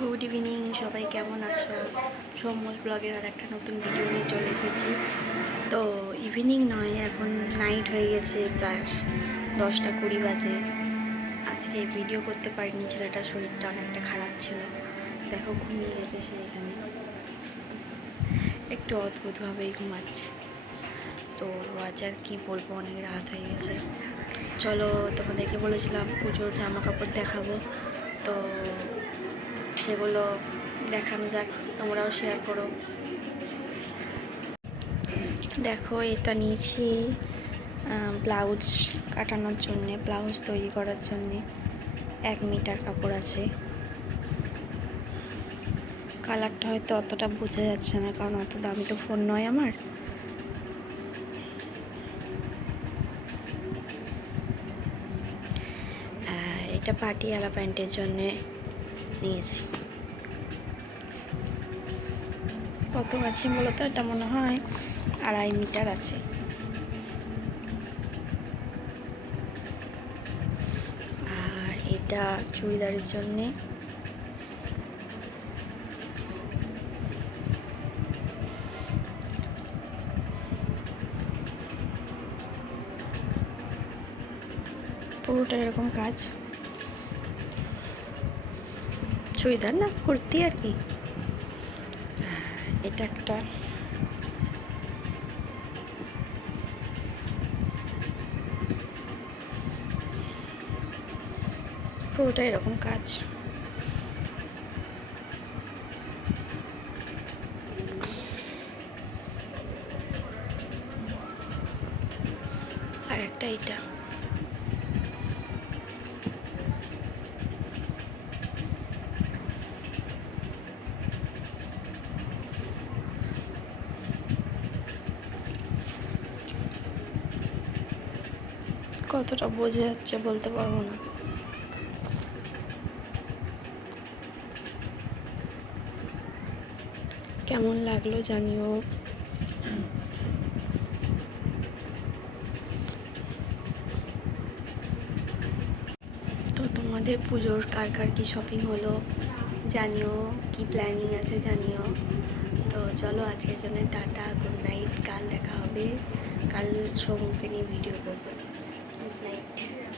Good evening সবাই কেমন আছো? সৌম্যস ব্লগের আর একটা নতুন ভিডিও নিয়ে চলে এসেছি। তো ইভিনিং নয়, এখন নাইট হয়ে গেছে, প্রায় দশটা কুড়ি বাজে। আজকে ভিডিও করতে পারিনি ছেলেটার শরীরটা অনেকটা খারাপ ছিল। দেখো, ঘুমিয়ে গেছে সে এখানে। একটু অদ্ভুতভাবেই ঘুমাচ্ছে। তো আজ আর কি বলব, অনেক রাত হয়ে গেছে। চলো, তোমাদেরকে বলেছিলাম পুজোর জামা কাপড় দেখাবো। তো সেগুলো দেখানো যাক, তোমরাও শেয়ার করো। দেখো, এটা নিয়েছি ব্লাউজ কাটানোর জন্যে ব্লাউজ তৈরি করার জন্যে এক মিটার কাপড় আছে। কালারটা হয়তো অতটা বোঝা যাচ্ছে না, কারণ অত দামি তো ফোন নয় আমার। এটা পাটিয়ালা প্যান্টের জন্যে। নিয়েছি। কত আছে মূলত? এটা মনে হয় আড়াই মিটার আছে। আর এটা চুড়িদারের জন্যে। পুরোটা এরকম কাজ। চুড়িদার না কুর্তি আর কি? এটা একটা পুরোটা এরকম কাজ। আর একটা এটা কতটা বোঝা যাচ্ছে বলতে পারব না। কেমন লাগল জানিও। তো তোমাদের পুজোর কার কার কি শপিং হলো জানিও, কি প্ল্যানিং আছে জানিও। তো চলো আজকের জন্য টাটা গুড নাইট কাল দেখা হবে। কাল সমুখে নিয়ে ভিডিও করব। Good night